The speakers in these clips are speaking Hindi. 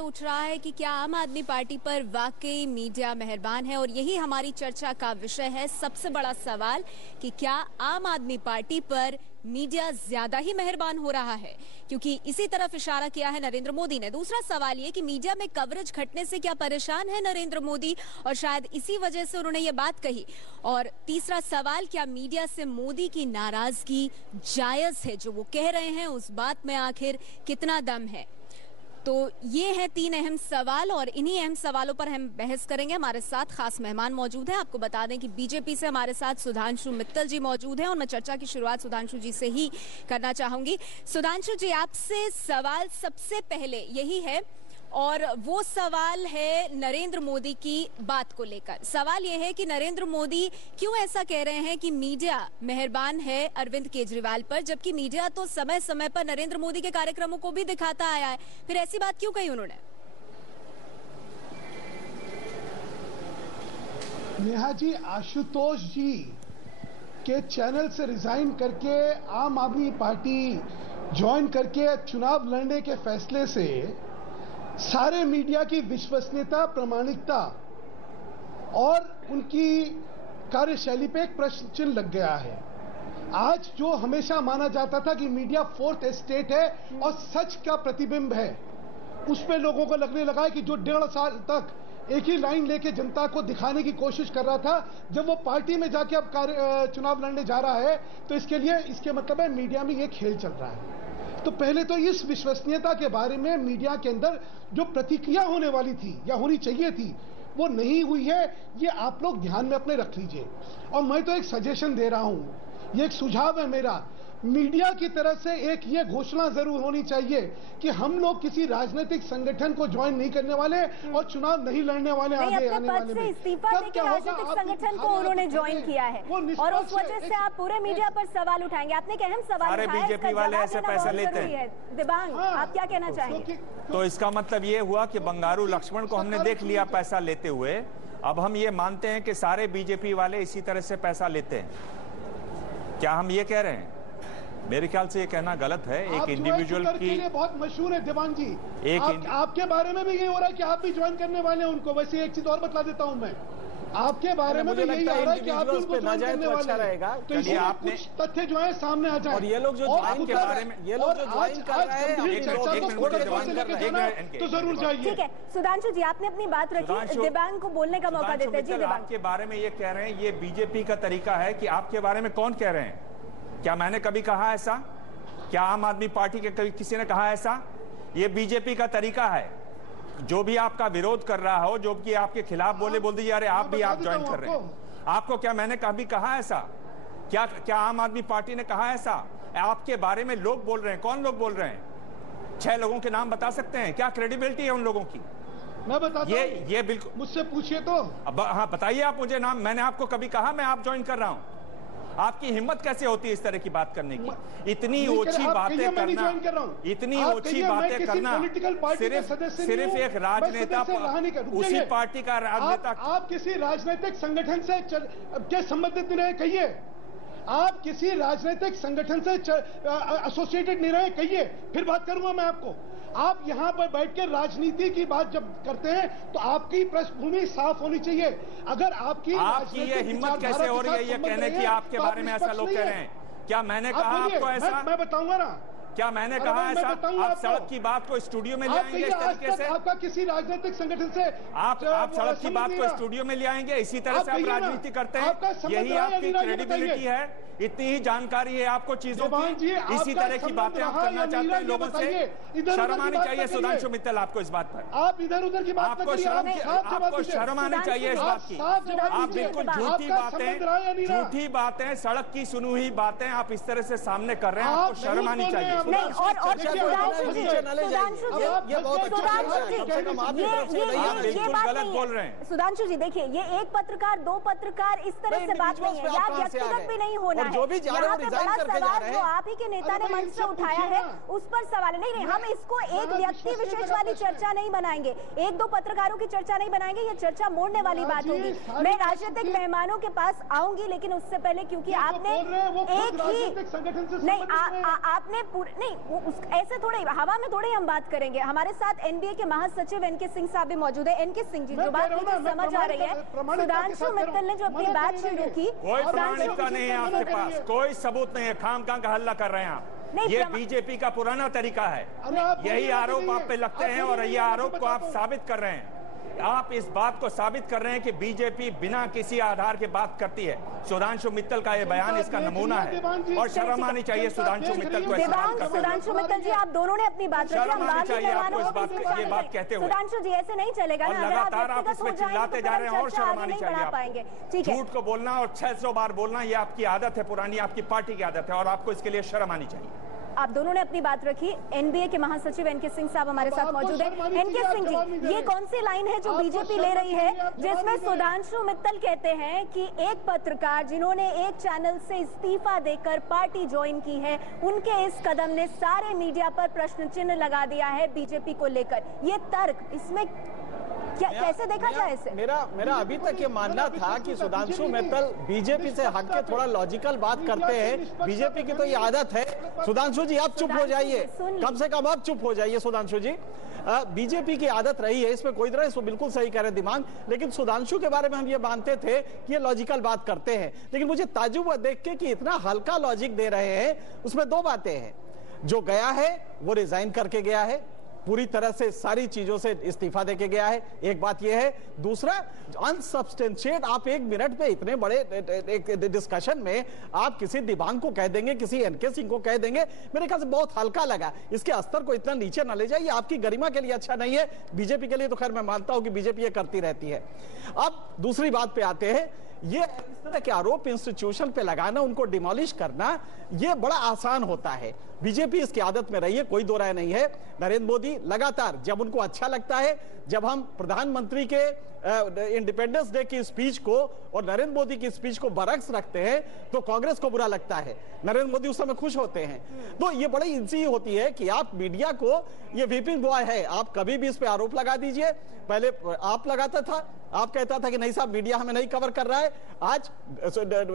उठ रहा है कि क्या आम आदमी पार्टी पर वाकई मीडिया मेहरबान है, और यही हमारी चर्चा का विषय है। सबसे बड़ा सवाल कि क्या आम आदमी पार्टी पर मीडिया ज्यादा ही मेहरबान हो रहा है, क्योंकि इसी तरफ इशारा किया है नरेंद्र मोदी ने। दूसरा सवाल ये कि मीडिया में कवरेज घटने से क्या परेशान है नरेंद्र मोदी, और शायद इसी वजह से उन्होंने ये बात कही। और तीसरा सवाल, क्या मीडिया से मोदी की नाराजगी जायज है? जो वो कह रहे हैं उस बात में आखिर कितना दम है? तो ये हैं तीन अहम सवाल, और इन्हीं अहम सवालों पर हम बहस करेंगे। हमारे साथ खास मेहमान मौजूद हैं। आपको बता दें कि बीजेपी से हमारे साथ सुधांशु मित्तल जी मौजूद हैं, और मैं चर्चा की शुरुआत सुधांशु जी से ही करना चाहूंगी। सुधांशु जी, आपसे सवाल सबसे पहले यही है, और वो सवाल है नरेंद्र मोदी की बात को लेकर। सवाल यह है कि नरेंद्र मोदी क्यों ऐसा कह रहे हैं कि मीडिया मेहरबान है अरविंद केजरीवाल पर, जबकि मीडिया तो समय समय पर नरेंद्र मोदी के कार्यक्रमों को भी दिखाता आया है। फिर ऐसी बात क्यों कही उन्होंने? नेहा जी, आशुतोष जी के चैनल से रिजाइन करके आम आदमी पार्टी ज्वाइन करके चुनाव लड़ने के फैसले से सारे मीडिया की विश्वसनीयता, प्रामाणिकता और उनकी कार्यशैली पे एक प्रश्न चिन्ह लग गया है। आज जो हमेशा माना जाता था कि मीडिया फोर्थ एस्टेट है और सच का प्रतिबिंब है, उस पे लोगों को लगने लगा है कि जो 1.5 साल तक एक ही लाइन लेके जनता को दिखाने की कोशिश कर रहा था, जब वो पार्टी में जाके अब चुनाव लड़ने जा रहा है, तो इसके मतलब है मीडिया में ये खेल चल रहा है। तो पहले तो इस विश्वसनीयता के बारे में मीडिया के अंदर जो प्रतिक्रिया होने वाली थी या होनी चाहिए थी, वो नहीं हुई है। ये आप लोग ध्यान में अपने रख लीजिए। और मैं तो एक सजेशन दे रहा हूं, ये एक सुझाव है मेरा, मीडिया की तरफ से एक ये घोषणा जरूर होनी चाहिए कि हम लोग किसी राजनीतिक संगठन को ज्वाइन नहीं करने वाले और चुनाव नहीं लड़ने वाले। आगे आने वाले में इस्तीफा देकर राजनीतिक संगठन को उन्होंने ज्वाइन किया है, और उस वजह से आप पूरे मीडिया पर सवाल उठाएंगे। आपने एक अहम सवाल उठाया, बीजेपी वाले ऐसे पैसे लेते हैं। दिबांग, आप क्या कहना चाहेंगे? तो इसका मतलब ये हुआ कि बंगारू लक्ष्मण को हमने देख लिया पैसा लेते हुए। अब हम ये मानते हैं कि सारे बीजेपी वाले इसी तरह से पैसा लेते हैं। क्या हम ये कह रहे हैं? मेरे ख्याल से ये कहना गलत है। एक इंडिविजुअल की बहुत मशहूर है दिवान जी, आपके बारे में भी ये हो रहा है कि आप भी ज्वाइन करने वाले हैं उनको। वैसे एक चीज और बता देता हूं मैं, आपके बारे में भी यही आ रहा है कि आप भी उनको ज्वाइन करने वाले हैं। तो इसलिए कुछ तथ्य जो है सामने आ जाए, और ये लोग जो ज्वाइन के बारे में, ये लोग जो ज्वाइन कर रहे हैं तो जरूर जाइए। ठीक है सुधांशु जी, आपने अपनी बात रखी, दिबांग को बोलने का मौका देते हैं। जी दिबांग, आपके बारे में ये कह रहे हैं, ये बीजेपी का तरीका है कि आपके बारे में कौन कह रहे हैं? क्या मैंने कभी कहा ऐसा? क्या आम आदमी पार्टी के कभी किसी ने कहा ऐसा? ये बीजेपी का तरीका है। जो भी आपका विरोध कर रहा हो, जो भी आपके खिलाफ बोल दीजिए अरे आप भी आप ज्वाइन कर रहे हैं। आपको क्या मैंने कभी कहा ऐसा? क्या आम आदमी पार्टी ने कहा ऐसा? आपके बारे में लोग बोल रहे हैं। कौन लोग बोल रहे हैं? 6 लोगों के नाम बता सकते हैं? क्या क्रेडिबिलिटी है उन लोगों की? मैं बताता ये बिल्कुल मुझसे पूछिए तो। अब हाँ बताइए आप मुझे नाम। मैंने आपको कभी कहा मैं आप ज्वाइन कर रहा हूं? आपकी हिम्मत कैसे होती है इस तरह की बात करने की? इतनी ओछी बातें करना, इतनी ओछी बातें करना, सिर्फ एक राजनेता, उसी पार्टी का राजनेता। आप किसी राजनीतिक संगठन से के संबंधित नहीं रहे कहिए, आप किसी राजनीतिक संगठन से एसोसिएटेड नहीं रहे कहिए, फिर बात करूंगा मैं आपको। आप यहां पर बैठकर राजनीति की बात जब करते हैं तो आपकी पृष्ठभूमि साफ होनी चाहिए। अगर आपकी ये हिम्मत कैसे हो रही है ये कहने की आपके बारे में ऐसा लोग कह रहे हैं? क्या मैंने कहा आपको ऐसा? मैं बताऊंगा ना। क्या मैंने कहा ऐसा? आप सड़क की बात को स्टूडियो में ले आएंगे इस तरीके से? आपका किसी राजनीतिक संगठन से आप सड़क की बात को स्टूडियो में ले आएंगे? इसी तरह से आप राजनीति करते हैं? यही आपकी क्रेडिबिलिटी है? इतनी ही जानकारी है आपको चीजों की? इसी तरह की बातें आप करना चाहते हैं लोगों से? शर्म आनी चाहिए सुधांशु मित्तल आपको इस बात पर। आप इधर उधर की बात आपको शर्म आनी चाहिए इस बात की। आप बिल्कुल झूठी बातें, सड़क की सुनी हुई बातें आप इस तरह से सामने कर रहे हैं। आपको शर्म आनी चाहिए। नहीं, और सुधांशु जी, ये बात गलत बोल रहे हैं। सुधांशु जी देखिए, ये एक पत्रकार, 2 पत्रकार, इस तरह से बात नहीं है, या व्यक्तिगत भी नहीं होना है। जो भी जा रहे हैं रिजाइन करके जा रहे हैं, जो आप ही के नेता ने मंच से उठाया है उस पर सवाल है। नहीं, हम इसको एक व्यक्ति विशेष वाली चर्चा नहीं बनाएंगे, 1-2 पत्रकारों की चर्चा नहीं बनाएंगे, ये चर्चा मोड़ने वाली बात होगी। मैं राजनीतिक मेहमानों के पास आऊंगी, लेकिन उससे पहले क्योंकि आपने एक ही नहीं, आपने नहीं ऐसे थोड़े हवा में थोड़े हम बात करेंगे। हमारे साथ एनबीए के महासचिव एनके सिंह साहब भी मौजूद है। एनके सिंह जी, जो बात मुझे समझ आ रही है, सुधांशु मित्तल ने जो अपनी बात शुरू की, कोई प्रमाणिकता नहीं है आपके पास, कोई सबूत नहीं है, खाम-खाम का हल्ला कर रहे हैं आप। ये बीजेपी का पुराना तरीका है, यही आरोप आप पे लगते हैं और ये आरोप को आप साबित कर रहे हैं। आप इस बात को साबित कर रहे हैं कि बीजेपी बिना किसी आधार के बात करती है। सुधांशु मित्तल का ये बयान इसका नमूना है और शर्म आनी चाहिए सुधांशु मित्तल को। सुधांशु मित्तल जी, आप दोनों ने अपनी बात रखी, शर्म आनी चाहिए आपको ये बात कहते हुए। सुधांशु जी, ऐसे नहीं चलेगा ना, लगातार आप इसमें चिल्लाते जा रहे हैं और शर्म आनी चाहिए आपको। झूठ को बोलना और 600 बार बोलना ये आपकी आदत है, पुरानी आपकी पार्टी की आदत है और आपको इसके लिए शर्म आनी चाहिए। आप दोनों ने अपनी बात रखी। एनबीए के महासचिव एनके सिंह साहब हमारे साथ मौजूद हैं। एनके सिंह जी, ये कौन सी लाइन है जो बीजेपी ले रही है, जिसमें सुधांशु मित्तल कहते हैं कि एक पत्रकार जिन्होंने एक चैनल से इस्तीफा देकर पार्टी ज्वाइन की है, उनके इस कदम ने सारे मीडिया पर प्रश्न चिन्ह लगा दिया है बीजेपी को लेकर। ये तर्क, इसमें कैसे देखा जाए इसे? मेरा अभी तक ये मानना था कि सुधांशु मित्तल बीजेपी से हट के थोड़ा लॉजिकल बात करते हैं। बीजेपी की तो ये आदत है। सुधांशु जी, आप चुप हो जाइए, कम से कम आप चुप हो जाइए सुधांशु जी। बीजेपी की आदत रही है, इसमें कोई तरह, इसको बिल्कुल सही कह रहे दिमाग। लेकिन सुधांशु के बारे में हम ये मानते थे कि ये लॉजिकल बात करते हैं, लेकिन मुझे ताज्जुब हुआ देख के कि इतना हल्का लॉजिक दे रहे हैं। उसमें दो बातें हैं, जो गया है वो रिजाइन करके गया है, पूरी तरह से सारी चीजों से इस्तीफा देके गया है, एक बात यह है। दूसरा, अनसब्सटेंशिएट आप एक मिनट पे इतने बड़े एक डिस्कशन में आप किसी दिबांग को कह देंगे, किसी एनके सिंह को कह देंगे, मेरे ख्याल से बहुत हल्का लगा। इसके स्तर को इतना नीचे ना ले जाइए, आपकी गरिमा के लिए अच्छा नहीं है, बीजेपी के लिए तो खैर मैं मानता हूं कि बीजेपी ये करती रहती है। अब दूसरी बात पे आते हैं, ये इस तरह के आरोप इंस्टीट्यूशन पे लगाना, उनको डिमोलिश करना, ये बड़ा आसान होता है। बीजेपी इसकी आदत में रही है, कोई दो राय नहीं है। नरेंद्र मोदी लगातार जब उनको अच्छा लगता है, जब हम प्रधानमंत्री के इंडिपेंडेंस डे की स्पीच को और नरेंद्र मोदी की स्पीच को बरक्स रखते हैं, तो कांग्रेस को बुरा लगता है, नरेंद्र मोदी उस समय खुश होते हैं। तो ये बड़ी इजी होती है कि आप मीडिया को, ये वीपिंग बॉय है, आप कभी भी इस पे आरोप लगा दीजिए। पहले आप लगाता था, आप कहता था कि नहीं साहब मीडिया हमें नहीं कवर कर रहा है। आज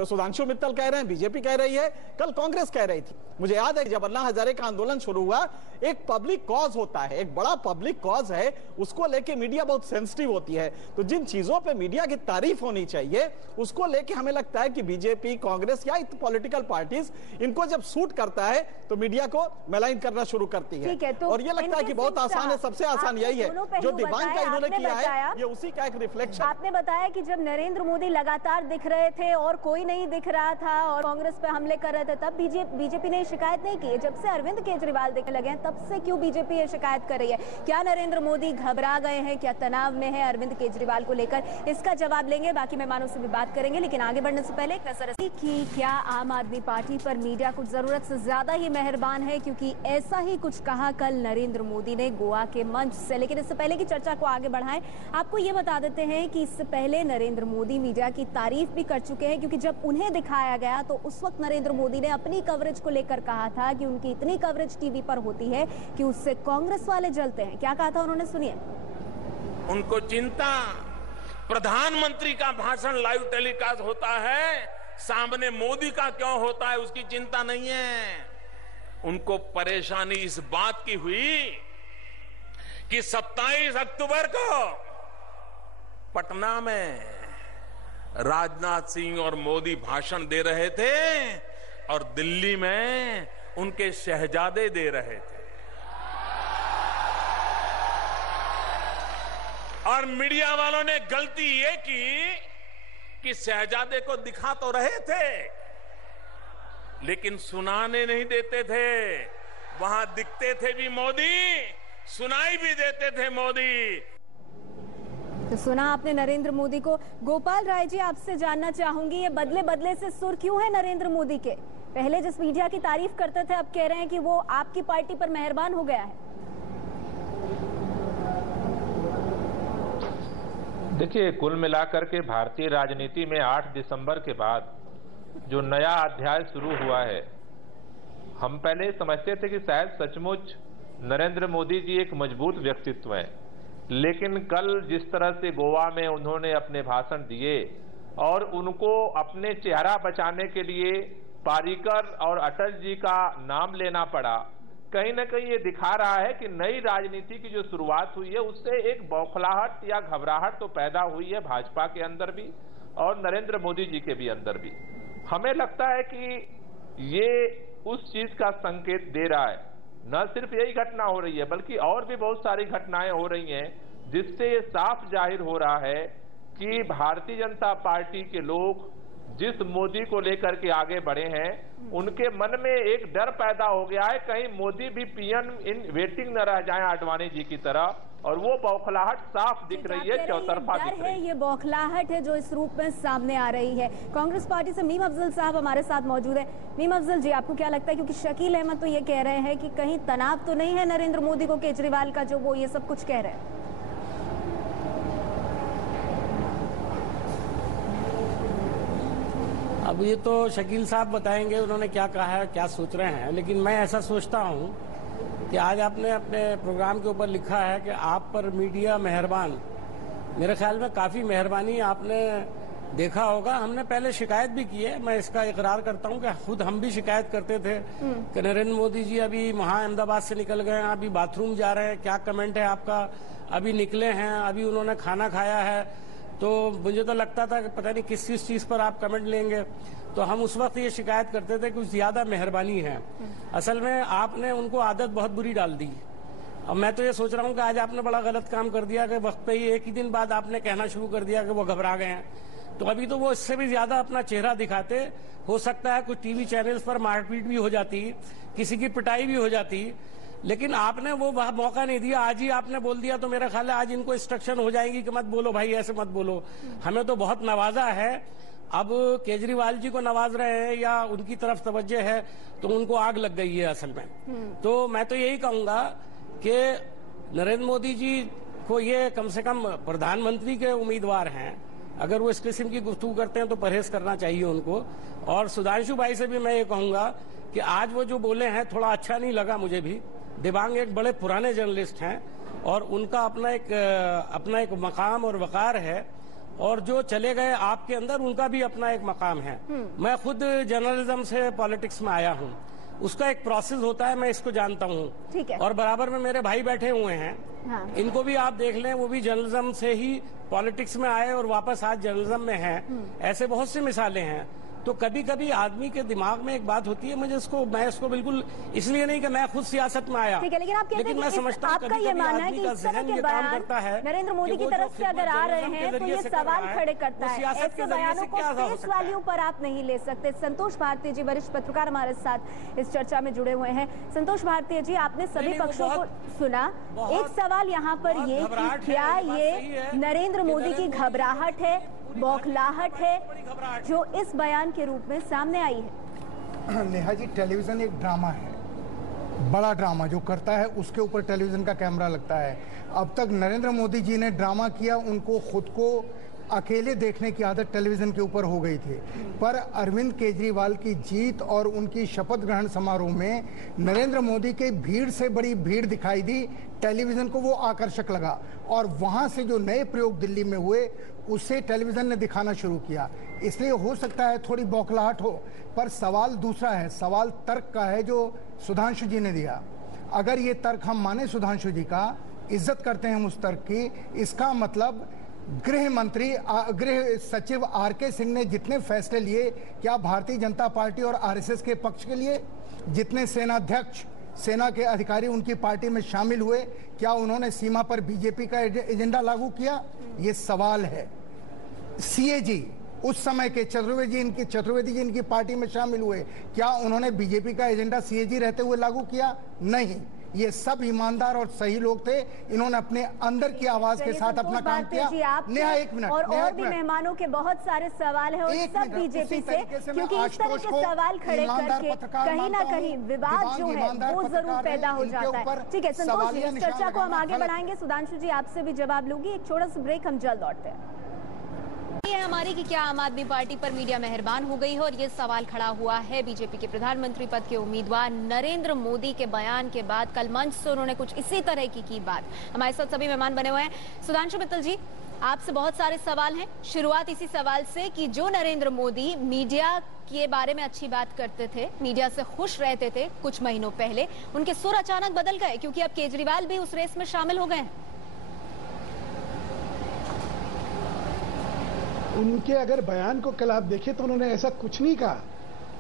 सुधांशु मित्तल कह रहे हैं, बीजेपी कह रही है, कल कांग्रेस कह रही थी। मुझे याद है जब अन्ना हजारे का आंदोलन शुरू हुआ, एक पब्लिक कॉज होता है, एक बड़ा पब्लिक कॉज है, उसको लेके मीडिया बहुत सेंसिटिव होती है। तो जिन चीजों पे मीडिया की तारीफ होनी चाहिए, उसको लेके हमें लगता है कि बीजेपी, कांग्रेस या पॉलिटिकल पार्टीज, इनको जब सूट करता है तो मीडिया को मेलाइन करना शुरू करती है। तो और ये लगता है कि बहुत आसान है, सबसे आसान यही है जो दिबांग का इन्होंने किया है, ये उसी का एक रिफ्लेक्शन। आपने बताया कि जब नरेंद्र मोदी लगातार दिख रहे थे और कोई नहीं दिख रहा था और कांग्रेस पे हमले कर रहे थे, तब बीजेपी ने शिकायत नहीं की। जब से अरविंद केजरीवाल दिखने लगे हैं, तब से क्यों बीजेपी ये शिकायत कर रही है? क्या नरेंद्र मोदी घबरा गए हैं, क्या तनाव में है अरविंद केजरीवाल को लेकर? इसका जवाब लेंगे, बाकी मेहमानों से भी बात करेंगे, लेकिन आगे बढ़ने से पहले एक नजर कि क्या आम आदमी पार्टी पर मीडिया कुछ जरूरत से ज्यादा ही मेहरबान है, क्योंकि ऐसा ही कुछ कहा कल नरेंद्र मोदी ने गोवा के मंच से। लेकिन इससे पहले की चर्चा को आगे बढ़ाएं, आपको ये बता देते हैं कि इससे पहले नरेंद्र मोदी मीडिया की तारीफ भी कर चुके हैं, क्योंकि जब उन्हें दिखाया गया तो उस वक्त नरेंद्र मोदी ने अपनी कवरेज को लेकर कहा था कि उनकी इतनी कवरेज टीवी पर होती है कि उससे कांग्रेस वाले जलते हैं। क्या कहा था उन्होंने, सुनिए। उनको चिंता प्रधानमंत्री का भाषण लाइव टेलीकास्ट होता है, सामने मोदी का क्यों होता है उसकी चिंता नहीं है। उनको परेशानी इस बात की हुई कि 27 अक्टूबर को पटना में राजनाथ सिंह और मोदी भाषण दे रहे थे और दिल्ली में उनके शहजादे दे रहे थे, और मीडिया वालों ने गलती ये की कि शहजादे को दिखा तो रहे थे लेकिन सुनाने नहीं देते थे। वहां दिखते थे भी मोदी, सुनाई भी देते थे मोदी। तो सुना आपने नरेंद्र मोदी को। गोपाल राय जी, आपसे जानना चाहूंगी, ये बदले बदले से सुर क्यों है नरेंद्र मोदी के? पहले जिस मीडिया की तारीफ करते थे, अब कह रहे हैं कि वो आपकी पार्टी पर मेहरबान हो गया है। देखिए, कुल मिलाकर के भारतीय राजनीति में 8 दिसंबर के बाद जो नया अध्याय शुरू हुआ है, हम पहले समझते थे कि शायद सचमुच नरेंद्र मोदी जी एक मजबूत व्यक्तित्व हैं, लेकिन कल जिस तरह से गोवा में उन्होंने अपने भाषण दिए और उनको अपने चेहरा बचाने के लिए पारीकर और अटल जी का नाम लेना पड़ा, कहीं ना कहीं ये दिखा रहा है कि नई राजनीति की जो शुरुआत हुई है उससे एक बौखलाहट या घबराहट तो पैदा हुई है भाजपा के अंदर भी और नरेंद्र मोदी जी के भी अंदर भी। हमें लगता है कि ये उस चीज का संकेत दे रहा है, न सिर्फ यही घटना हो रही है बल्कि और भी बहुत सारी घटनाएं हो रही हैं जिससे ये साफ जाहिर हो रहा है कि भारतीय जनता पार्टी के लोग जिस मोदी को लेकर के आगे बढ़े हैं उनके मन में एक डर पैदा हो गया है कहीं मोदी भी पीएम इन वेटिंग न रह जाएं आडवाणी जी की तरह, और वो बौखलाहट साफ दिख रही है, चौतरफा दिख रही है। ये बौखलाहट है जो इस रूप में सामने आ रही है। कांग्रेस पार्टी से मीम अफजल साहब हमारे साथ मौजूद है। मीम अफजल जी, आपको क्या लगता है, क्योंकि शकील अहमद तो ये कह रहे हैं कि कहीं तनाव तो नहीं है नरेंद्र मोदी को केजरीवाल का, जो वो ये सब कुछ कह रहे हैं? अब ये तो शकील साहब बताएंगे उन्होंने क्या कहा है, क्या सोच रहे हैं, लेकिन मैं ऐसा सोचता हूं कि आज आपने अपने प्रोग्राम के ऊपर लिखा है कि आप पर मीडिया मेहरबान। मेरे ख्याल में काफ़ी मेहरबानी आपने देखा होगा। हमने पहले शिकायत भी की है, मैं इसका इकरार करता हूं कि खुद हम भी शिकायत करते थे कि नरेंद्र मोदी जी अभी वहां अहमदाबाद से निकल गए हैं, अभी बाथरूम जा रहे हैं, क्या कमेंट है आपका, अभी निकले हैं, अभी उन्होंने खाना खाया है। तो मुझे तो लगता था कि पता नहीं किस किस चीज़ पर आप कमेंट लेंगे, तो हम उस वक्त ये शिकायत करते थे कि कुछ ज़्यादा मेहरबानी है। असल में आपने उनको आदत बहुत बुरी डाल दी। अब मैं तो ये सोच रहा हूँ कि आज आपने बड़ा गलत काम कर दिया कि वक्त पे ही एक ही दिन बाद आपने कहना शुरू कर दिया कि वो घबरा गए हैं। तो अभी तो वो इससे भी ज़्यादा अपना चेहरा दिखाते, हो सकता है कुछ टीवी चैनल्स पर मारपीट भी हो जाती, किसी की पिटाई भी हो जाती, लेकिन आपने वो मौका नहीं दिया। आज ही आपने बोल दिया तो मेरा ख्याल है आज इनको इंस्ट्रक्शन हो जाएंगी कि मत बोलो भाई, ऐसे मत बोलो। हमें तो बहुत नवाजा है, अब केजरीवाल जी को नवाज रहे हैं या उनकी तरफ तवज्जो है तो उनको आग लग गई है असल में। तो मैं तो यही कहूंगा कि नरेंद्र मोदी जी को ये कम से कम प्रधानमंत्री के उम्मीदवार हैं, अगर वो इस किस्म की गुफ्तगू करते हैं तो परहेज करना चाहिए उनको। और सुधांशु भाई से भी मैं ये कहूंगा कि आज वो जो बोले हैं थोड़ा अच्छा नहीं लगा मुझे भी। दिबांग एक बड़े पुराने जर्नलिस्ट हैं और उनका अपना एक मकाम और वकार है, और जो चले गए आपके अंदर उनका भी अपना एक मकाम है। मैं खुद जर्नलिज्म से पॉलिटिक्स में आया हूँ, उसका एक प्रोसेस होता है, मैं इसको जानता हूँ। और बराबर में मेरे भाई बैठे हुए हैं, हाँ। इनको भी आप देख लें, वो भी जर्नलिज्म से ही पॉलिटिक्स में आए और वापस आज जर्नलिज्म में हैं। ऐसे बहुत सी मिसालें हैं। तो कभी कभी आदमी के दिमाग में एक बात होती है, मैं इसको बिल्कुल इसलिए नहीं कि मैं खुद सियासत में आया, लेकिन मैं समझता हूँ आपका ये मानना है कि इस तरह के बयान नरेंद्र मोदी की तरफ से अगर आ रहे हैं तो ये सवाल खड़े करता है। ऐसे बयानों को फेस वैल्यू पर आप नहीं ले सकते। संतोष भारती जी, वरिष्ठ पत्रकार, हमारे साथ इस चर्चा में जुड़े हुए हैं। संतोष भारती जी, आपने सभी पक्षों को सुना। एक सवाल यहाँ पर ये कि क्या ये नरेंद्र मोदी की घबराहट है, बौखलाहट है जो इस बयान के रूप में सामने आई है? नेहा जी, टेलीविजन एक ड्रामा है, बड़ा ड्रामा जो करता है उसके ऊपर टेलीविजन का कैमरा लगता है। अब तक नरेंद्र मोदी जी ने ड्रामा किया, उनको खुद को अकेले देखने की आदत टेलीविजन के ऊपर हो गई थी। पर अरविंद केजरीवाल की जीत और उनकी शपथ ग्रहण समारोह में नरेंद्र मोदी के भीड़ से बड़ी भीड़ दिखाई दी, टेलीविजन को वो आकर्षक लगा, और वहां से जो नए प्रयोग दिल्ली में हुए उससे टेलीविजन ने दिखाना शुरू किया। इसलिए हो सकता है थोड़ी बौखलाहट हो, पर सवाल दूसरा है, सवाल तर्क का है जो सुधांशु जी ने दिया। अगर ये तर्क हम माने सुधांशु जी का, इज्जत करते हैं हम उस तर्क की, इसका मतलब गृह सचिव आर.के. सिंह ने जितने फैसले लिए, क्या भारतीय जनता पार्टी और आरएसएस के पक्ष के लिए? जितने सेनाध्यक्ष, सेना के अधिकारी उनकी पार्टी में शामिल हुए, क्या उन्होंने सीमा पर बीजेपी का एजेंडा लागू किया? ये सवाल है। सीएजी उस समय के चतुर्वेदी जी इनकी पार्टी में शामिल हुए, क्या उन्होंने बीजेपी का एजेंडा सीएजी रहते हुए लागू किया? नहीं। ये सब ईमानदार और सही लोग थे, इन्होंने अपने अंदर की आवाज के साथ अपना काम किया। नेहा, एक मिनट, और भी मेहमानों के बहुत सारे सवाल हैं और सब बीजेपी से, क्योंकि इस तरह के सवाल खड़े करके कहीं ना कहीं विवाद जो है वो जरूर पैदा हो जाता है। ठीक है संतोष जी, इस चर्चा को हम आगे बढ़ाएंगे। सुधांशु जी, आपसे भी जवाब लूंगी। एक छोटा सा ब्रेक, हम जल्द लौटते हैं। ये हमारी कि क्या आम आदमी पार्टी पर मीडिया मेहरबान हो गई है, और ये सवाल खड़ा हुआ है बीजेपी के प्रधानमंत्री पद के उम्मीदवार नरेंद्र मोदी के बयान के बाद। कल मंच से उन्होंने कुछ इसी तरह की बात। हमारे साथ सभी मेहमान बने हुए हैं। सुधांशु मित्तल जी, आपसे बहुत सारे सवाल हैं। शुरुआत इसी सवाल से कि जो नरेंद्र मोदी मीडिया के बारे में अच्छी बात करते थे, मीडिया से खुश रहते थे कुछ महीनों पहले, उनके सुर अचानक बदल गए क्योंकि अब केजरीवाल भी उस रेस में शामिल हो गए हैं। उनके अगर बयान को कल आप देखें तो उन्होंने ऐसा कुछ नहीं कहा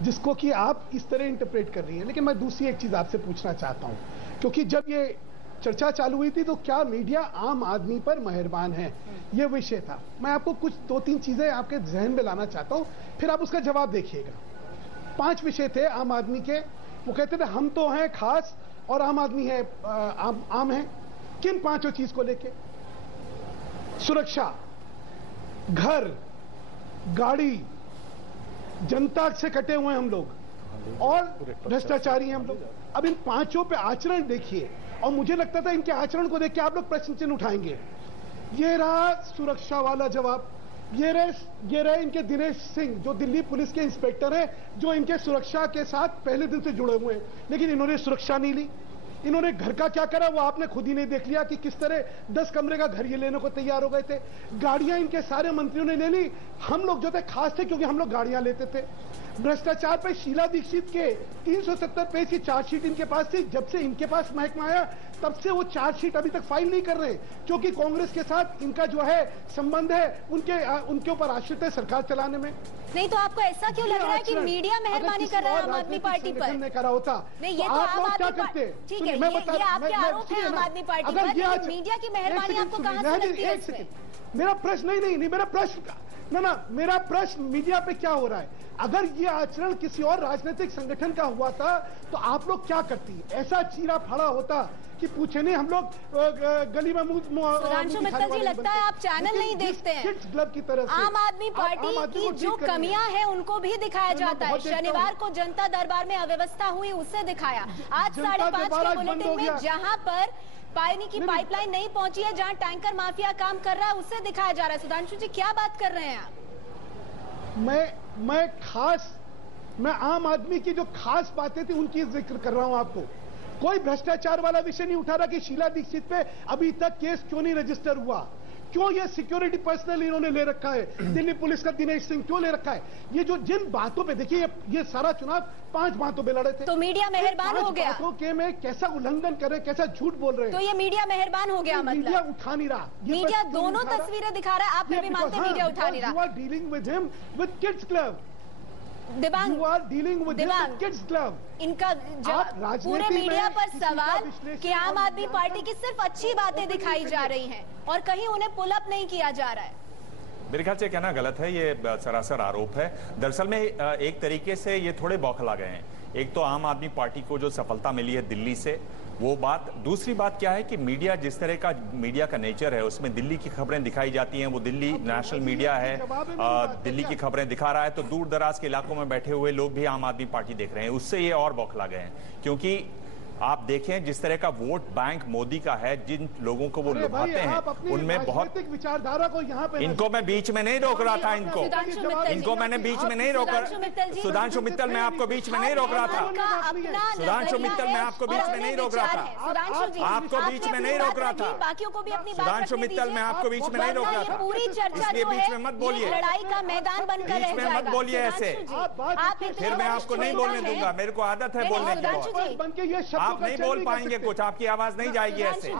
जिसको कि आप इस तरह इंटरप्रेट कर रही हैं। लेकिन मैं दूसरी एक चीज आपसे पूछना चाहता हूं, क्योंकि जब ये चर्चा चालू हुई थी तो क्या मीडिया आम आदमी पर मेहरबान है, ये विषय था। मैं आपको कुछ 2-3 चीजें आपके जहन में लाना चाहता हूं, फिर आप उसका जवाब देखिएगा। 5 विषय थे आम आदमी के। वो कहते थे हम तो हैं खास और आम आदमी है आम है। किन 5 चीज को लेके? सुरक्षा, घर, गाड़ी, जनता से कटे हुए हैं हम लोग और भ्रष्टाचारी हैं हम लोग। अब इन 5 पे आचरण देखिए, और मुझे लगता था इनके आचरण को देख के आप लोग प्रश्न चिन्ह उठाएंगे। ये रहा सुरक्षा वाला जवाब। ये रहे इनके दिनेश सिंह जो दिल्ली पुलिस के इंस्पेक्टर हैं, जो इनके सुरक्षा के साथ पहले दिन से जुड़े हुए हैं, लेकिन इन्होंने सुरक्षा नहीं ली। इन्होंने घर का क्या करा वो आपने खुद ही नहीं देख लिया कि किस तरह 10 कमरे का घर ये लेने को तैयार हो गए थे। गाड़ियां इनके सारे मंत्रियों ने ले ली। हम लोग जो थे खास थे क्योंकि हम लोग गाड़ियां लेते थे। भ्रष्टाचार पे शीला दीक्षित के 370 पेज की चार्जशीट इनके पास थी। जब से इनके पास महकमा आया तब से वो चार्जशीट अभी तक फाइल नहीं कर रहे, क्योंकि कांग्रेस के साथ इनका जो है संबंध है उनके ऊपर आश्रित है सरकार चलाने में। नहीं तो आपको ऐसा क्यों लग रहा है कि मीडिया मेहरबानी कर रहा है आम आदमी पार्टी पर? ने करा होता नहीं, ये तो आम आदमी पार्टी, ठीक है, ये आपके आरोप है आम आदमी पार्टी पर, लेकिन मीडिया की मेहरबानी आपको कहां से लगती है इसमें? मेरा प्रश्न नहीं, मेरा प्रश्न मेरा प्रश्न मीडिया पे क्या हो रहा है? अगर ये आचरण किसी और राजनीतिक संगठन का हुआ था तो आप लोग क्या करती? ऐसा चीरा फाड़ा होता कि पूछे नहीं, हम लोग गली में सुधांशु मित्तल जी, लगता है आप चैनल नहीं देखते हैं। क्लब की तरह से आम आदमी पार्टी की जो कमियां हैं उनको भी दिखाया जाता है। शनिवार को जनता दरबार में अव्यवस्था हुई, उसे दिखाया। आज 5:30 के बुलेटिन में जहां पर पानी की पाइपलाइन नहीं पहुंची है, जहां टैंकर माफिया काम कर रहा है, उसे दिखाया जा रहा है। सुधांशु जी, क्या बात कर रहे हैं आप? मैं आम आदमी की जो खास बातें थी उनकी जिक्र कर रहा हूं आपको। कोई भ्रष्टाचार वाला विषय नहीं उठा रहा कि शीला दीक्षित पे अभी तक केस क्यों नहीं रजिस्टर हुआ, क्यों ये सिक्योरिटी पर्सनल इन्होंने ले रखा है, दिल्ली पुलिस का दिनेश सिंह क्यों ले रखा है। ये जो जिन बातों पे देखिए, ये सारा चुनाव 5 बातों पे लड़े थे। तो मीडिया मेहरबान हो गया? बातों के में कैसा उल्लंघन कर रहे, कैसा झूठ बोल रहे हैं। तो ये मीडिया मेहरबान हो गया? मतलब मीडिया उठा नहीं रहा, मीडिया दोनों तस्वीरें दिखा रहा है, आप फिर भी मानते मीडिया उठा नहीं रहा? You are dealing with him with kids club. Dibang, You are dealing with him with kids club. इनका पूरे मीडिया पर सवाल कि आम आदमी पार्टी की सिर्फ अच्छी बातें दिखाई जा रही हैं और कहीं उन्हें पुल अप नहीं किया जा रहा है। मेरे ख्याल से कहना गलत है, ये सरासर आरोप है। दरअसल में एक तरीके से ये थोड़े बौखला गए हैं। एक तो आम आदमी पार्टी को जो सफलता मिली है दिल्ली से, वो बात। दूसरी बात क्या है कि मीडिया, जिस तरह का मीडिया का नेचर है, उसमें दिल्ली की खबरें दिखाई जाती हैं। वो दिल्ली नेशनल मीडिया है, दिल्ली की खबरें दिखा रहा है, तो दूर दराज के इलाकों में बैठे हुए लोग भी आम आदमी पार्टी देख रहे हैं। उससे ये और बौखला गए हैं, क्योंकि आप देखें जिस तरह का वोट बैंक मोदी का है, जिन लोगों को वो लुभाते हैं, उनमें बहुत विचारधारा को यहाँ पे इनको मैं बीच में नहीं रोक रहा था। इनको मैंने बीच में नहीं रोका। सुधांशु मित्तल, मैं आपको बीच में नहीं रोक रहा था। सुधांशु मित्तल, मैं आपको बीच में नहीं रोक रहा था। आपको बीच में नहीं रोक रहा था। बाकियों को भी अपनी सुधांशु मित्तल, मैं आपको बीच में नहीं रोक रहा था। पूरी चर्चा इसलिए बीच में मत बोलिए, लड़ाई का मैदान बनकर बीच में मत बोलिए ऐसे, फिर मैं आपको नहीं बोलने दूंगा। मेरे को आदत है बोलने की। आप नहीं बोल पाएंगे कुछ, आपकी आवाज नहीं जाएगी ऐसे।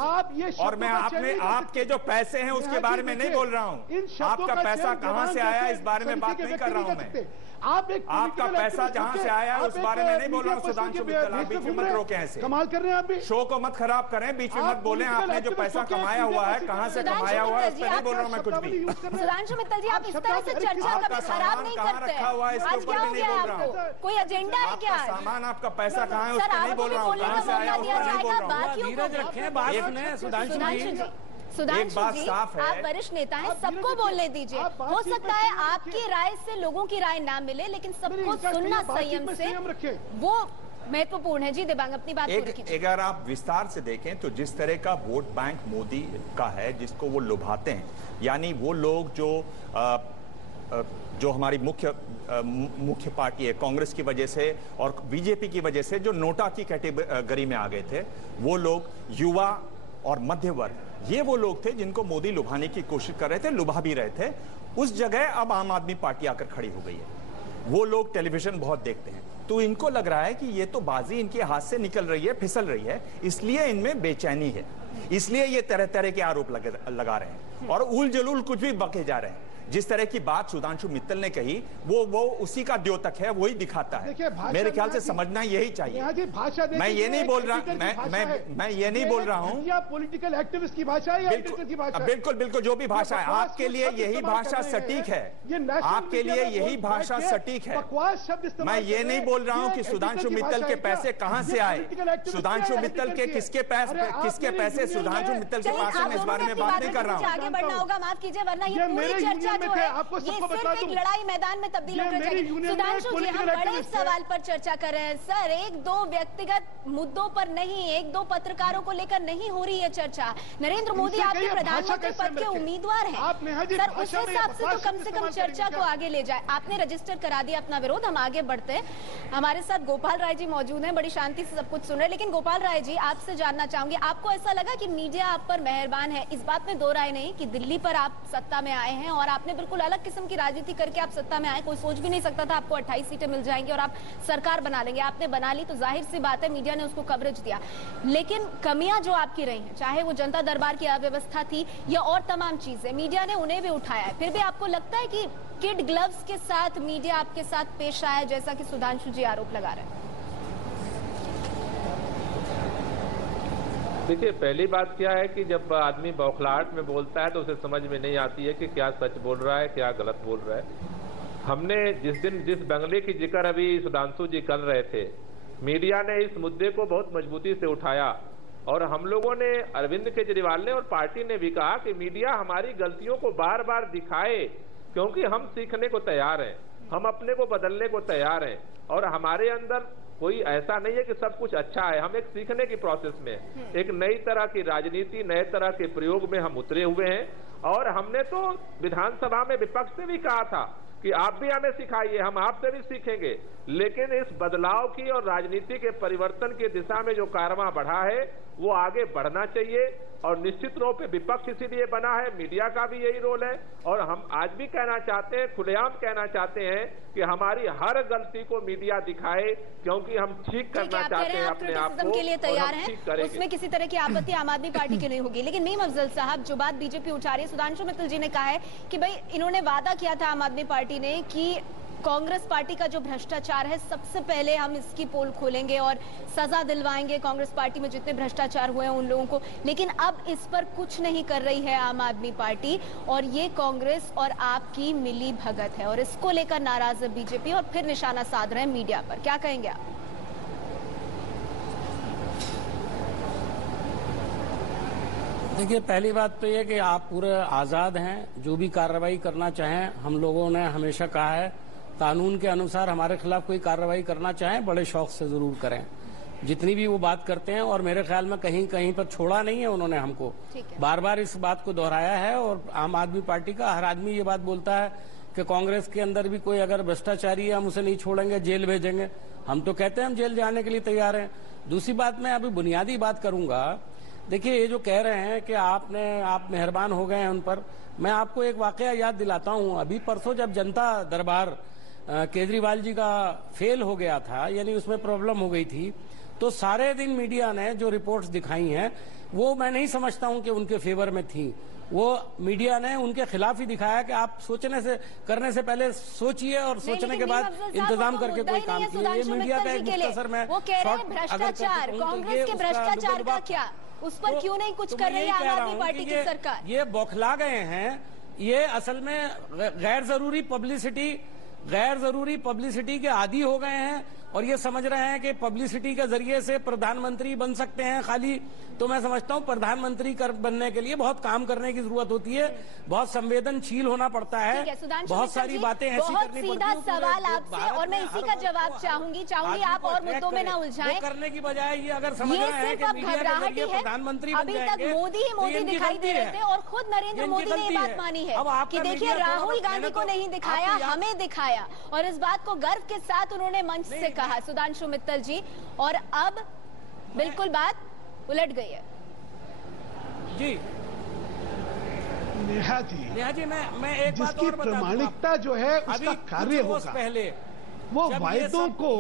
और मैं आपके जो पैसे हैं उसके बारे में नहीं बोल रहा हूँ। आपका पैसा कहां से आया इस बारे में बात नहीं कर रहा हूं मैं। आपका पैसा जहां से आया उस बारे में नहीं बोल रहा हूँ। सुधांशु मित्तल, आप बीच में मत रोकें ऐसे। कमाल कर रहे हैं आप भी। शो को मत खराब करें, बीच में मत बोलें। आपने जो पैसा कमाया हुआ है, कहां से कमाया हुआ है, उस पर नहीं बोल रहा हूँ मैं कुछ भी। सुधांशु मित्तल जी, आप इस तरह से चर्चा कभी खराब नहीं करते। रखा हुआ है, इसके ऊपर भी नहीं बोल रहा हूँ। कोई एजेंडा है क्या? सामान, आपका पैसा कहाँ है उस पर नहीं बोल रहा हूँ। कहां से आया उस पर नहीं बोल रहा हूँ। सुधांशु जी, आप वरिष्ठ नेता हैं, सबको बोलने दीजिए। हो सकता है आपकी राय से लोगों की राय ना मिले, लेकिन सबको सुनना संयम से वो महत्वपूर्ण है। जी दिबांग, अपनी बात पूरी कीजिए। अगर आप विस्तार से देखें तो जिस तरह का वोट बैंक मोदी का है, जिसको वो लुभाते हैं, यानी वो लोग जो हमारी मुख्य पार्टी है कांग्रेस की वजह से और बीजेपी की वजह से जो नोटा की कैटेगरी में आ गए थे, वो लोग युवा और मध्य वर्ग, ये वो लोग थे जिनको मोदी लुभाने की कोशिश कर रहे थे, लुभा भी रहे थे। उस जगह अब आम आदमी पार्टी आकर खड़ी हो गई है। वो लोग टेलीविजन बहुत देखते हैं, तो इनको लग रहा है कि ये तो बाजी इनके हाथ से निकल रही है, फिसल रही है, इसलिए इनमें बेचैनी है, इसलिए ये तरह तरह के आरोप लगा रहे हैं और उल जलूल कुछ भी बके जा रहे हैं। जिस तरह की बात सुधांशु मित्तल ने कही वो उसी का द्योतक है, वही दिखाता है। मेरे ख्याल से समझना यही चाहिए। मैं ये नहीं बोल रहा, मैं ये नहीं बोल रहा हूँ पॉलिटिकल एक्टिविस्ट की भाषा है, बिल्कुल बिल्कुल जो भी भाषा है आपके लिए यही भाषा सटीक है, आपके लिए यही भाषा सटीक है। मैं ये नहीं बोल रहा हूँ कि सुधांशु मित्तल के पैसे कहां से आए, सुधांशु मित्तल के किसके पैसे सुधांशु मित्तल के पास है, मैं इस बारे में बात नहीं कर रहा हूँ। आगे बढ़ना होगा, माफ कीजिए, वरना ये पूरी चर्चा जो है ये सिर्फ एक लड़ाई मैदान में तब्दील हो जाएगी। सुधांशु जी, हम बड़े सवाल पर चर्चा कर रहे हैं सर, एक दो व्यक्तिगत मुद्दों पर नहीं, एक दो पत्रकारों को लेकर नहीं हो रही है चर्चा। नरेंद्र मोदी आपके प्रधानमंत्री पद के उम्मीदवार हैं सर, उस हिसाब से तो कम से कम चर्चा को आगे ले जाए। आपने रजिस्टर करा दिया अपना विरोध, हम आगे बढ़ते हैं। हमारे साथ गोपाल राय जी मौजूद हैं, बड़ी शांति से सब कुछ सुन रहे हैं। लेकिन गोपाल राय जी, आपसे जानना चाहूंगी, आपको ऐसा लगा कि मीडिया आप पर मेहरबान है? इस बात में दो राय नहीं कि दिल्ली पर आप सत्ता में आए हैं और आपने बिल्कुल अलग किस्म की राजनीति करके आप सत्ता में आए। कोई सोच भी नहीं सकता था आपको 28 सीटें मिल जाएंगी और आप सरकार बना लेंगे। आपने बना ली तो जाहिर सी बात है मीडिया ने उसको कवरेज दिया। लेकिन कमियां जो आपकी रही हैं, चाहे वो जनता दरबार की अव्यवस्था थी या और तमाम चीजें, मीडिया ने उन्हें भी उठाया है। फिर भी आपको लगता है कि किड ग्लव्स के साथ मीडिया आपके साथ पेश आया, जैसा कि सुधांशु जी आरोप लगा रहे हैं? देखिए, पहली बात क्या है कि जब आदमी बौखलाहट में बोलता है तो उसे समझ में नहीं आती है कि क्या सच बोल रहा है, क्या गलत बोल रहा है। हमने जिस बंगले की जिक्र अभी सुधांशु जी कर रहे थे, मीडिया ने इस मुद्दे को बहुत मजबूती से उठाया और हम लोगों ने, अरविंद केजरीवाल ने और पार्टी ने भी कहा कि मीडिया हमारी गलतियों को बार बार दिखाए, क्योंकि हम सीखने को तैयार हैं, हम अपने को बदलने को तैयार हैं और हमारे अंदर कोई ऐसा नहीं है कि सब कुछ अच्छा है। हम एक सीखने की प्रोसेस में, एक नई तरह की राजनीति, नए तरह के प्रयोग में हम उतरे हुए हैं। और हमने तो विधानसभा में विपक्ष से भी कहा था कि आप भी हमें सिखाइए, हम आपसे भी सीखेंगे। लेकिन इस बदलाव की और राजनीति के परिवर्तन की दिशा में जो कारवां बढ़ा है वो आगे बढ़ना चाहिए और निश्चित रूप से विपक्ष इसीलिए बना है, मीडिया का भी यही रोल है। और हम आज भी कहना चाहते हैं, खुलेआम कहना चाहते हैं कि हमारी हर गलती को मीडिया दिखाए, क्योंकि हम ठीक करना चाहते हैं अपने आप को, के लिए तैयार हैं, उसमें किसी तरह की आपत्ति आम आदमी पार्टी की नहीं होगी। लेकिन मीम अफजल साहब, जो बात बीजेपी उठा रही है, सुधांशु मित्तल जी ने कहा है कि भाई इन्होंने वादा किया था आम आदमी पार्टी ने कि कांग्रेस पार्टी का जो भ्रष्टाचार है सबसे पहले हम इसकी पोल खोलेंगे और सजा दिलवाएंगे कांग्रेस पार्टी में जितने भ्रष्टाचार हुए हैं उन लोगों को। लेकिन अब इस पर कुछ नहीं कर रही है आम आदमी पार्टी और ये कांग्रेस और आपकी मिली भगत है और इसको लेकर नाराज है बीजेपी और फिर निशाना साध रहे हैं मीडिया पर। क्या कहेंगे आप? देखिए, पहली बात तो ये कि आप पूरे आज़ाद हैं, जो भी कार्रवाई करना चाहें। हम लोगों ने हमेशा कहा है कानून के अनुसार हमारे खिलाफ कोई कार्रवाई करना चाहें बड़े शौक से जरूर करें, जितनी भी वो बात करते हैं। और मेरे ख्याल में कहीं कहीं पर छोड़ा नहीं है उन्होंने हमको, बार बार इस बात को दोहराया है। और आम आदमी पार्टी का हर आदमी ये बात बोलता है कि कांग्रेस के अंदर भी कोई अगर भ्रष्टाचारी है हम उसे नहीं छोड़ेंगे, जेल भेजेंगे। हम तो कहते हैं हम जेल जाने के लिए तैयार हैं। दूसरी बात, मैं अभी बुनियादी बात करूंगा। देखिए, ये जो कह रहे हैं कि आप मेहरबान हो गए हैं उन पर, मैं आपको एक वाकया याद दिलाता हूं। अभी परसों जब जनता दरबार केजरीवाल जी का फेल हो गया था, यानी उसमें प्रॉब्लम हो गई थी, तो सारे दिन मीडिया ने जो रिपोर्ट्स दिखाई हैं वो मैं नहीं समझता हूं कि उनके फेवर में थी। वो मीडिया ने उनके खिलाफ ही दिखाया कि आप करने से पहले सोचिए और सोचने के बाद इंतजाम करके कोई काम कीजिए। ये मीडिया का एक मुख्तसर में भ्रष्टाचार, कांग्रेस के भ्रष्टाचार का क्या, उस पर क्यों नहीं कुछ कर रही है आम आदमी पार्टी की सरकार? ये बौखला गए हैं। ये असल में गैर जरूरी पब्लिसिटी के आदी हो गए हैं और ये समझ रहे हैं कि पब्लिसिटी के जरिए से प्रधानमंत्री बन सकते हैं खाली। तो मैं समझता हूं प्रधानमंत्री बनने के लिए बहुत काम करने की जरूरत होती है, बहुत संवेदनशील होना पड़ता है, बहुत सारी बातें ऐसी करनी पड़ती है। सीधा सवाल आपसे और मैं इसी का जवाब चाहूंगी आप और मुद्दों में ना उलझाएं। करने की बजाय ये अगर समझ रहे हैं कि मीडिया के जरिए प्रधानमंत्री बन जाएंगे, अभी तक मोदी ही मोदी दिखाई दे रहे थे और खुद नरेंद्र मोदी ने ये बात मानी है कि देखिए राहुल गांधी को नहीं दिखाया, हमें दिखाया। और इस बात को गर्व के साथ उन्होंने मंच से कहा सुधांशु मित्तल जी, और अब बिल्कुल बात उलट गई है। जी, नेहा जी, मैं एक बात जिसकी और बता दूं प्रामाणिकता जो है उसका कार्य होगा, पहले वो वायदों को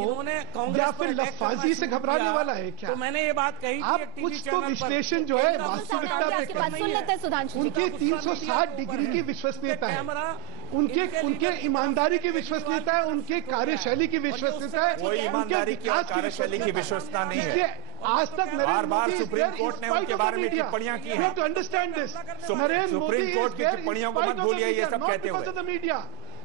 या फिर लफाजी से घबराने वाला है क्या? तो मैंने ये बात कही आप कुछ तो विश्लेषण जो है वास्तविकता पे करें। उनकी 360 डिग्री की विश्वसनीयता है, उनके ईमानदारी की विश्वसनीयता है, उनके कार्यशैली की विश्वसनीयता है, कोई ईमानदारी की कार्यशैली की विश्वसनीयता नहीं है। आज तक बार सुप्रीम कोर्ट ने उनके बारे में टिप्पणियां की हैं। To understand this, Supreme Court की टिप्पणियों को मत भूलिए, ये सब कहते हुए मीडिया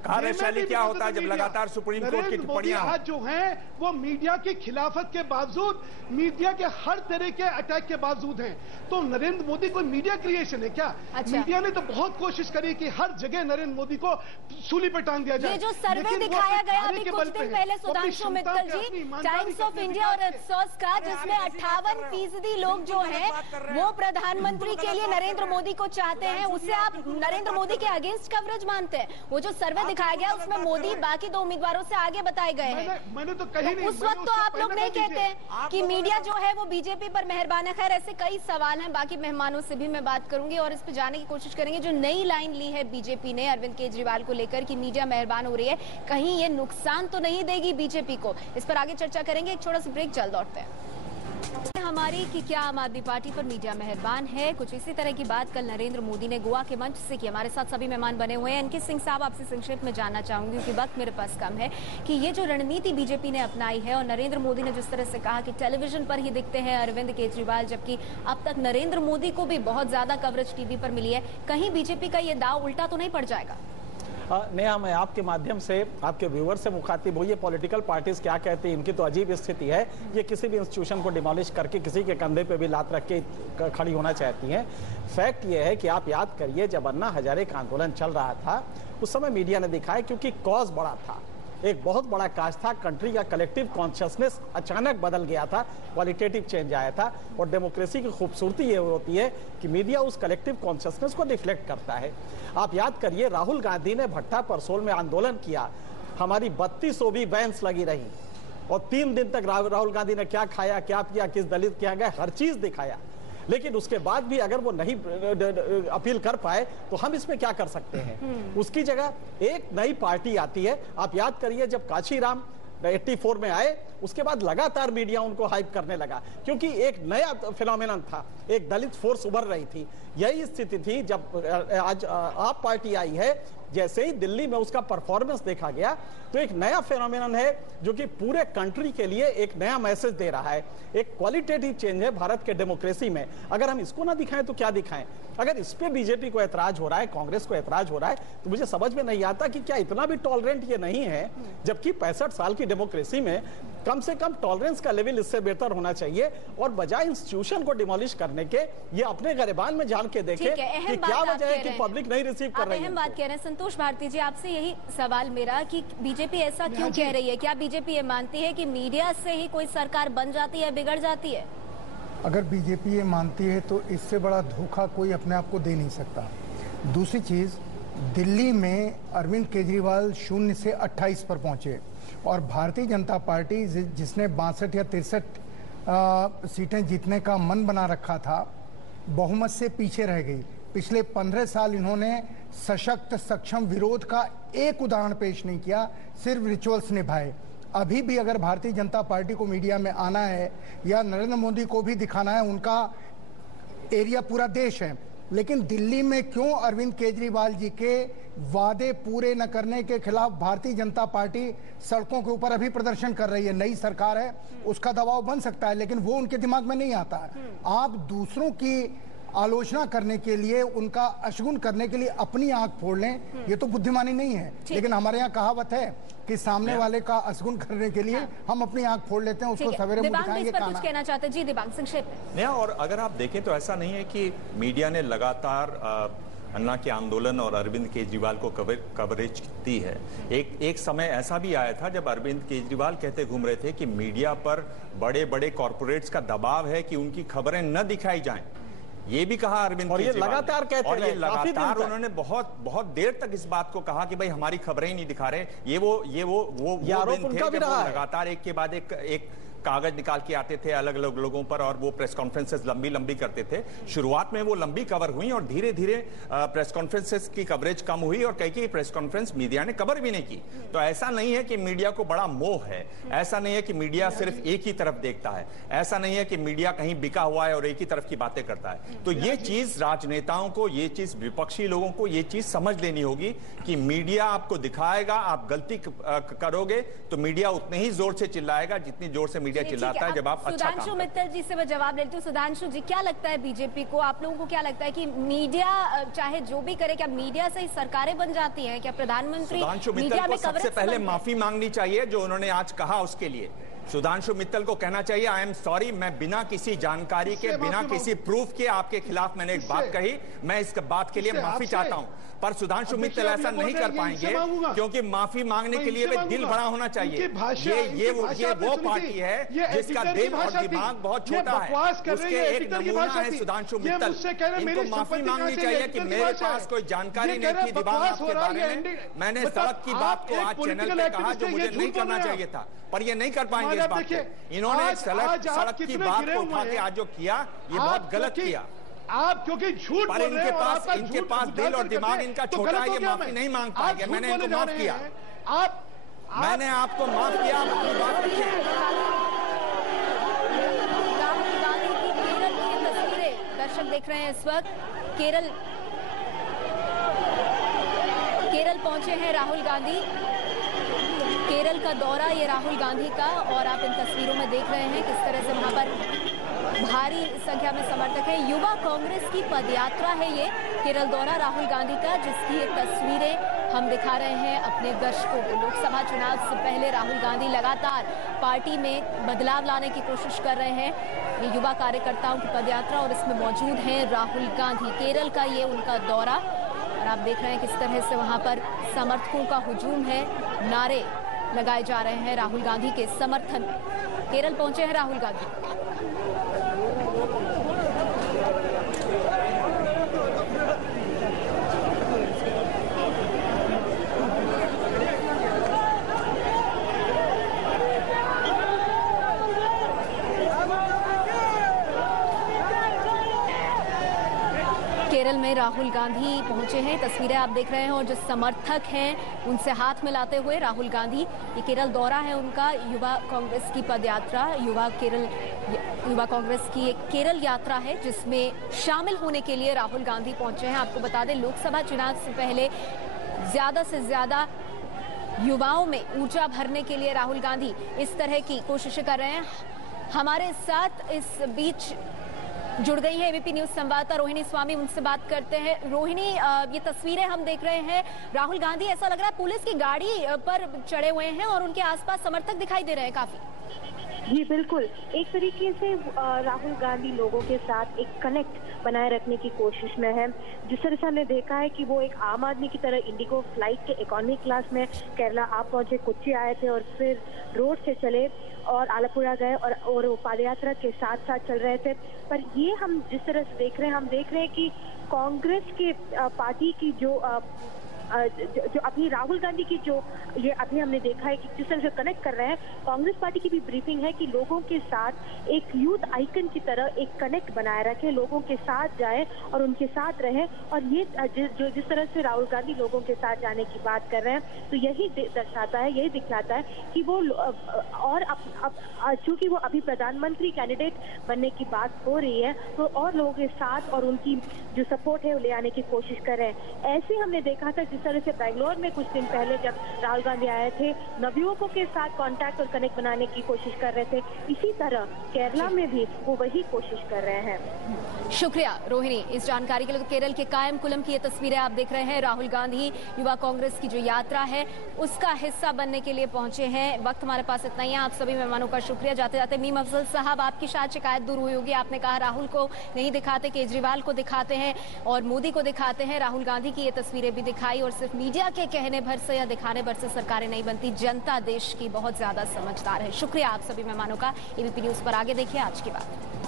कार्यशैली क्या होता है जब लगातार सुप्रीम कोर्ट की टिप्पणियां आज जो हैं वो मीडिया की खिलाफत के बावजूद, मीडिया के हर तरह के अटैक के बावजूद हैं। तो नरेंद्र मोदी कोई मीडिया क्रिएशन है क्या? मीडिया ने तो बहुत कोशिश करी कि हर जगह नरेंद्र मोदी को सूली पे टांग दिया जाए। ये जो सर्वे दिखाया गया अभी कुछ दिन पहले सुधांशु मित्तल जी, टाइम्स ऑफ इंडिया और इप्सोस का, जिसमें 58% लोग जो हैं वो प्रधानमंत्री के लिए नरेंद्र मोदी को चाहते हैं, उससे आप नरेंद्र मोदी के अगेंस्ट कवरेज मानते हैं? वो जो सर्वे दिखाया गया उसमें मोदी बाकी 2 उम्मीदवारों से आगे बताए गए हैं। मैंने तो कहीं नहीं, उस वक्त तो आप लोग नहीं कहते कि मीडिया जो है वो बीजेपी पर मेहरबान है। खैर ऐसे कई सवाल हैं, बाकी मेहमानों से भी मैं बात करूंगी और इस पे जाने की कोशिश करेंगे। जो नई लाइन ली है बीजेपी ने अरविंद केजरीवाल को लेकर कि मीडिया मेहरबान हो रही है, कहीं ये नुकसान तो नहीं देगी बीजेपी को? इस पर आगे चर्चा करेंगे। एक छोटा सा ब्रेक, जल्द लौटते हैं। हमारी कि क्या आम आदमी पार्टी पर मीडिया मेहरबान है, कुछ इसी तरह की बात कल नरेंद्र मोदी ने गोवा के मंच से की। हमारे साथ सभी मेहमान बने हुए हैं। एनके सिंह साहब, आपसे संक्षेप में जानना चाहूंगी क्योंकि वक्त मेरे पास कम है, कि ये जो रणनीति बीजेपी ने अपनाई है और नरेंद्र मोदी ने जिस तरह से कहा कि टेलीविजन पर ही दिखते हैं अरविंद केजरीवाल, जबकि अब तक नरेंद्र मोदी को भी बहुत ज्यादा कवरेज टीवी पर मिली है, कहीं बीजेपी का ये दाव उल्टा तो नहीं पड़ जाएगा? नेहा, मैं आपके माध्यम से आपके व्यूअर से मुखातिब हूँ। ये पॉलिटिकल पार्टीज क्या कहती हैं, इनकी तो अजीब स्थिति है। ये किसी भी इंस्टीट्यूशन को डिमोलिश करके किसी के कंधे पे भी लात रख के खड़ी होना चाहती हैं। फैक्ट ये है कि आप याद करिए, जब अन्ना हजारे का आंदोलन चल रहा था उस समय मीडिया ने दिखाया, क्योंकि कॉज बड़ा था, एक बहुत बड़ा काज था, कंट्री का कलेक्टिव कॉन्शियसनेस अचानक बदल गया था, क्वालिटेटिव चेंज आया था। और डेमोक्रेसी की खूबसूरती ये होती है कि मीडिया उस कलेक्टिव कॉन्शियसनेस को रिफ्लेक्ट करता है। आप याद करिए, राहुल गांधी ने भट्टा परसोल में आंदोलन किया, हमारी 32 वैन्स लगी रही और 3 दिन तक राहुल गांधी ने क्या खाया, क्या पिया, किस दलित क्या गए, हर चीज दिखाया। लेकिन उसके बाद भी अगर वो नहीं अपील कर पाए तो हम इसमें क्या कर सकते हैं? उसकी जगह एक नई पार्टी आती है। आप याद करिए, जब काशीराम 84 में आए, उसके बाद लगातार मीडिया उनको हाइप करने लगा, क्योंकि एक नया फिनोमेनन था, एक दलित फोर्स उभर रही थी। यही स्थिति थी जब आज आप पार्टी आई है। जैसे ही दिल्ली में उसका परफॉर्मेंस देखा गया तो एक नया फिनोमेनन है जो कि पूरे कंट्री के लिए एक नया मैसेज दे रहा है, एक क्वालिटेटिव चेंज है भारत के डेमोक्रेसी में। अगर हम इसको ना दिखाएं तो क्या दिखाएं? अगर इस पे बीजेपी को ऐतराज हो रहा है, कांग्रेस को ऐतराज हो रहा है, तो मुझे समझ में नहीं आता कि क्या इतना भी टॉलरेंट ये नहीं है, जबकि 65 साल की डेमोक्रेसी में कम से कम टॉलरेंस का लेवल इससे बेहतर होना चाहिए। और बजाय इंस्टीट्यूशन को डिमोलिश करने के, ये अपने गरिबान में जान के देखें कि क्या वजह है कि पब्लिक नहीं रिसीव कर रही है। अहम बात कह रहे हैं संतोष भारती जी, आपसे यही सवाल मेरा कि बीजेपी ऐसा क्यों कह रही है? क्या बीजेपी ये मानती है कि मीडिया से ही कोई सरकार बन जाती है, बिगड़ जाती है? अगर बीजेपी ये मानती है तो इससे बड़ा धोखा कोई अपने आप को दे नहीं सकता। दूसरी चीज, दिल्ली में अरविंद केजरीवाल 0 से 28 पर पहुंचे और भारतीय जनता पार्टी जिसने 62 या 63 सीटें जीतने का मन बना रखा था, बहुमत से पीछे रह गई। पिछले 15 साल इन्होंने सशक्त सक्षम विरोध का एक उदाहरण पेश नहीं किया, सिर्फ रिचुअल्स निभाए। अभी भी अगर भारतीय जनता पार्टी को मीडिया में आना है या नरेंद्र मोदी को भी दिखाना है, उनका एरिया पूरा देश है, लेकिन दिल्ली में क्यों अरविंद केजरीवाल जी के वादे पूरे न करने के खिलाफ भारतीय जनता पार्टी सड़कों के ऊपर अभी प्रदर्शन कर रही है? नई सरकार है, उसका दबाव बन सकता है, लेकिन वो उनके दिमाग में नहीं आता है। आप दूसरों की आलोचना करने के लिए, उनका अशगुन करने के लिए अपनी आंख फोड़ लें, ये तो बुद्धिमानी नहीं है। लेकिन हमारे यहाँ कहावत है कि सामने वाले का अशगुन करने के लिए हम अपनी आंख फोड़ लेते हैं, उसको सवेरे मुंह दिखाएंगे। कुछ कहना चाहते हैं जी दिव्यांग, संक्षेप में? और अगर आप देखें तो ऐसा नहीं है कि मीडिया ने लगातार अन्ना के आंदोलन और अरविंद केजरीवाल को कवरेज दी है। एक समय ऐसा भी आया था जब अरविंद केजरीवाल कहते घूम रहे थे कि मीडिया पर बड़े बड़े कॉर्पोरेट्स का दबाव है कि उनकी खबरें न दिखाई जाएं। ये भी कहा अरविंद केजरीवाल, लगातार कहते और ये लगातार उन्होंने बहुत देर तक इस बात को कहा कि भाई हमारी खबरें ही नहीं दिखा रहे। ये वो दिन थे जब वो लगातार एक के बाद एक कागज निकाल के आते थे अलग अलग लोगों पर और वो प्रेस कॉन्फ्रेंसेस लंबी लंबी करते थे। शुरुआत में वो लंबी कवर हुई और धीरे धीरे प्रेस कॉन्फ्रेंसेस की कवरेज कम हुई और कई प्रेस कॉन्फ्रेंस मीडिया ने कवर भी नहीं की। तो ऐसा नहीं है कि मीडिया को बड़ा मोह है, ऐसा नहीं है कि मीडिया सिर्फ एक ही तरफ देखता है, ऐसा नहीं है कि मीडिया कहीं बिका हुआ है और एक ही तरफ की बातें करता है। तो ये चीज राजनेताओं को, ये चीज विपक्षी लोगों को ये चीज समझ लेनी होगी कि मीडिया आपको दिखाएगा, आप गलती करोगे तो मीडिया उतने ही जोर से चिल्लाएगा जितनी जोर से मीडिया चिल्लाता है जब आप अच्छा काम सुधांशु मित्तल जी से मैं जवाब लेती हूँ। सुधांशु जी, क्या लगता है बीजेपी को, आप लोगों को क्या लगता है कि मीडिया चाहे जो भी करे, क्या मीडिया से ही सरकारें बन जाती हैं? क्या प्रधानमंत्री सुधांशु मित्तल को सबसे पहले माफी मांगनी चाहिए जो उन्होंने आज कहा उसके लिए। सुधांशु मित्तल को कहना चाहिए आई एम सॉरी, मैं बिना किसी जानकारी के, बिना किसी प्रूफ के आपके खिलाफ मैंने एक बात कही, मैं इस बात के लिए माफी चाहता हूं। पर सुधांशु मित्तल ऐसा नहीं कर पाएंगे क्योंकि माफी मांगने के लिए दिल बड़ा होना चाहिए। ये वो पार्टी है जिसका दिल और दिमाग बहुत छोटा है, उसके एक नमूना है सुधांशु मित्तल। इनको माफी मांगनी चाहिए कि मेरे पास कोई जानकारी नहीं थी दिमाग आपके बारे में, मैंने सड़क की बात को आज चैनल पे कहा जो मुझे नहीं करना चाहिए था, पर ये नहीं कर पाएंगे इस बात को। इन्होंने सड़क की बात को उठा के आज जो किया ये बहुत गलत किया आप, क्योंकि झूठ बोल रहे हैं। इनके पास दिल और दिमाग इनका छोटा है, ये माफी नहीं मांग पाएंगे। मैंने इनको माफ किया, मैंने आपको माफ किया, अपनी बात रखिए। राहुल गांधी की केरल की तस्वीरें दर्शक देख रहे हैं इस वक्त। केरल पहुंचे हैं राहुल गांधी, केरल का दौरा ये राहुल गांधी का, और आप इन तस्वीरों में देख रहे हैं किस तरह से वहां पर भारी संख्या में समर्थक है। युवा कांग्रेस की पदयात्रा है ये केरल दौरा राहुल गांधी का, जिसकी ये तस्वीरें हम दिखा रहे हैं अपने दर्शकों को। लोकसभा चुनाव से पहले राहुल गांधी लगातार पार्टी में बदलाव लाने की कोशिश कर रहे हैं। ये युवा कार्यकर्ताओं की पदयात्रा और इसमें मौजूद हैं राहुल गांधी। केरल का ये उनका दौरा और आप देख रहे हैं किस तरह से वहां पर समर्थकों का हुजूम है, नारे लगाए जा रहे हैं राहुल गांधी के समर्थन में। केरल पहुंचे हैं राहुल गांधी। केरल में राहुल गांधी पहुंचे हैं, तस्वीरें आप देख रहे हैं, और जो समर्थक हैं उनसे हाथ मिलाते हुए राहुल गांधी। ये केरल दौरा है उनका, युवा कांग्रेस की पदयात्रा, युवा कांग्रेस की एक केरल यात्रा है जिसमें शामिल होने के लिए राहुल गांधी पहुंचे हैं। आपको बता दें लोकसभा चुनाव से पहले ज्यादा से ज्यादा युवाओं में ऊर्जा भरने के लिए राहुल गांधी इस तरह की कोशिशें कर रहे हैं। हमारे साथ इस बीच जुड़ गई है एबीपी न्यूज संवाददाता रोहिणी स्वामी, उनसे बात करते हैं। रोहिणी, ये तस्वीरें हम देख रहे हैं, राहुल गांधी ऐसा लग रहा है पुलिस की गाड़ी पर चढ़े हुए हैं और उनके आसपास समर्थक दिखाई दे रहे हैं काफी। जी बिल्कुल, एक तरीके से राहुल गांधी लोगों के साथ एक कनेक्ट बनाए रखने की कोशिश में है। जिस तरह से हमने देखा है कि वो एक आम आदमी की तरह इंडिगो फ्लाइट के इकोनॉमी क्लास में केरला आप पहुंचे, कोच्चि आए थे और फिर रोड से चले और आलपुरा गए और वो पदयात्रा के साथ साथ चल रहे थे। पर ये हम जिस तरह से देख रहे हैं, हम देख रहे हैं कि कांग्रेस के पार्टी की जो अभी राहुल गांधी की जो ये अभी हमने देखा है कि जिस तरह से कनेक्ट कर रहे हैं, कांग्रेस पार्टी की भी ब्रीफिंग है कि लोगों के साथ एक यूथ आइकन की तरह एक कनेक्ट बनाए रखें, लोगों के साथ जाएं और उनके साथ रहें। और ये जिस तरह से राहुल गांधी लोगों के साथ जाने की बात कर रहे हैं, तो यही दर्शाता है, यही दिखाता है कि वो और चूंकि वो अभी प्रधानमंत्री कैंडिडेट बनने की बात हो रही है, तो और लोगों के साथ और उनकी जो सपोर्ट है वो ले आने की कोशिश कर रहे हैं। ऐसे हमने देखा था जिस तरह से बेंगलोर में कुछ दिन पहले जब राहुल गांधी आए थे, नवयुवकों के साथ कांटेक्ट और कनेक्ट बनाने की कोशिश कर रहे थे, इसी तरह केरला में भी वो वही कोशिश कर रहे हैं। शुक्रिया रोहिणी इस जानकारी के लिए। केरल के कायमकुलम की ये तस्वीरें आप देख रहे हैं, राहुल गांधी युवा कांग्रेस की जो यात्रा है उसका हिस्सा बनने के लिए पहुंचे हैं। वक्त हमारे पास इतना ही है, आप सभी मेहमानों का शुक्रिया। जाते जाते मीम अफजल साहब, आपकी शायद शिकायत दूर हुई होगी, आपने कहा राहुल को नहीं दिखाते, केजरीवाल को दिखाते हैं और मोदी को दिखाते हैं, राहुल गांधी की ये तस्वीरें भी दिखाई और सिर्फ मीडिया के कहने भर से या दिखाने भर से सरकारें नहीं बनती, जनता देश की बहुत ज्यादा समझदार है। शुक्रिया आप सभी मेहमानों का। एबीपी न्यूज पर आगे देखिए आज की बात।